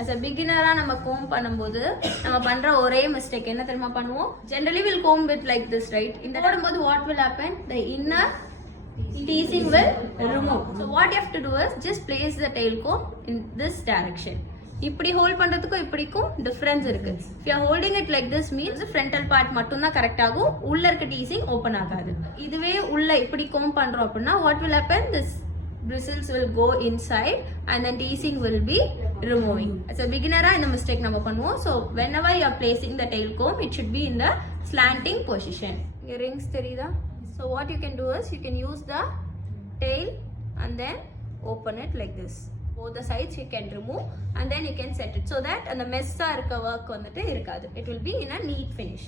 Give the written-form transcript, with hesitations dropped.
as a beginner நம்ம comb பண்ணும்போது நம்ம பண்ற ஒரே mistake என்ன தெரியுமா பண்ணுவோம்? Generally we'll comb with like this, right? இந்த போடும்போது what will happen? The inner teasing will remove. So what you have to do is just place the tail comb in this direction. இப்படி ஹோல்ட் பண்றதுக்கும் இப்படிக்கும் டிஃபரன்ஸ் இருக்கு. If you are holding it like this means frontal part மட்டும் தான் கரெக்ட் ஆகும், உள்ள இருக்க teasing open ஆகாது. இதுவே உள்ள இப்படி comb பண்றோம் அப்படினா what will happen? This bristles will go inside and then teasing will be removing. As a beginner இந்த mistake நம்ம பண்ணுவோம். So whenever you are placing the tail comb it should be in the slanting position. இங்க rings தெரியுதா? So what you can do is you can use the tail and then open it like this. Both the sides you can remove and then you can set it so that and the mess இருக்க work வந்துட்டு இருக்காது. It will be in a neat finish.